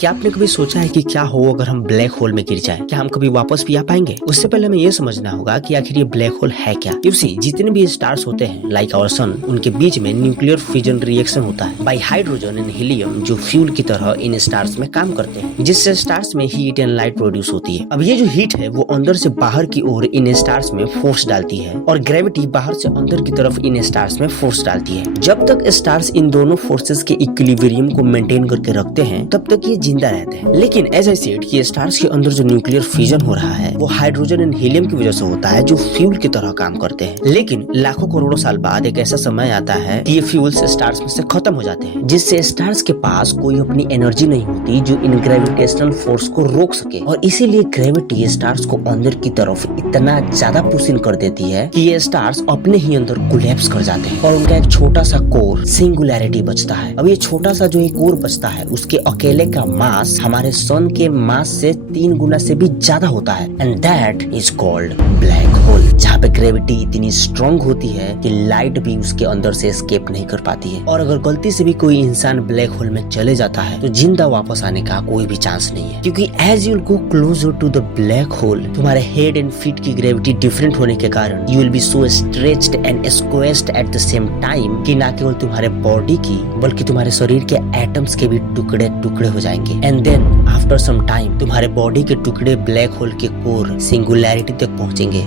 क्या आपने कभी सोचा है कि क्या हो अगर हम ब्लैक होल में गिर जाएं? क्या हम कभी वापस भी आ पाएंगे? उससे पहले हमें ये समझना होगा कि आखिर ये ब्लैक होल है क्या। यू सी, जितने भी स्टार्स होते हैं लाइक आवर सन, उनके बीच में न्यूक्लियर फिजन रिएक्शन होता है बाई हाइड्रोजन एंड हीलियम, जो फ्यूल की तरह इन स्टार्स में काम करते हैं, जिससे स्टार्स में हीट एंड लाइट प्रोड्यूस होती है। अब ये जो हीट है वो अंदर से बाहर की ओर इन स्टार्स में फोर्स डालती है और ग्रेविटी बाहर से अंदर की तरफ इन स्टार्स में फोर्स डालती है। जब तक स्टार्स इन दोनों फोर्सेस के इक्विलिब्रियम को मेंटेन करके रखते हैं तब तक ये जिंदा रहते हैं। लेकिन एज आई सेड कि स्टार्स के अंदर जो न्यूक्लियर फिजन हो रहा है वो हाइड्रोजन एंड हीलियम की वजह से होता है, जो फ्यूल की तरह काम करते हैं। लेकिन लाखों करोड़ों साल बाद एक ऐसा समय आता है कि ये फ्यूल्स स्टार्स में से खत्म हो जाते हैं, जिससे स्टार्स के पास कोई अपनी एनर्जी नहीं होती जो इन ग्रेविटेशनल फोर्स को रोक सके, और इसीलिए ग्रेविटी स्टार्स को अंदर की तरफ इतना ज्यादा पुश इन कर देती है कि ये स्टार्स अपने ही अंदर कोलैप्स कर जाते हैं और उनका एक छोटा सा कोर सिंगुलैरिटी बचता है। अब ये छोटा सा जो एक कोर बचता है उसके अकेले का मास हमारे सन के मास से 3 गुना से भी ज्यादा होता है, and that is called black hole, जहाँ पे ग्रेविटी इतनी स्ट्रॉन्ग होती है कि लाइट भी उसके अंदर से एस्केप नहीं कर पाती है। और अगर गलती से भी कोई इंसान ब्लैक होल में चले जाता है तो जिंदा वापस आने का कोई भी चांस नहीं है, क्योंकि as you go closer to the black hole, तुम्हारे हेड एंड फीट की ग्रेविटी डिफरेंट होने के कारण you will be so stretched and squeezed at the same time कि ना केवल तुम्हारे बॉडी की बल्कि तुम्हारे शरीर के एटम्स के भी टुकड़े टुकड़े हो जाएंगे। And then after some time तुम्हारे बॉडी के टुकड़े ब्लैक होल के कोर सिंगुलैरिटी तक पहुंचेंगे।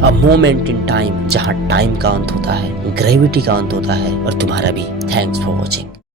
अ मोमेंट इन टाइम, जहां टाइम का अंत होता है, ग्रेविटी का अंत होता है और तुम्हारा भी। Thanks for watching.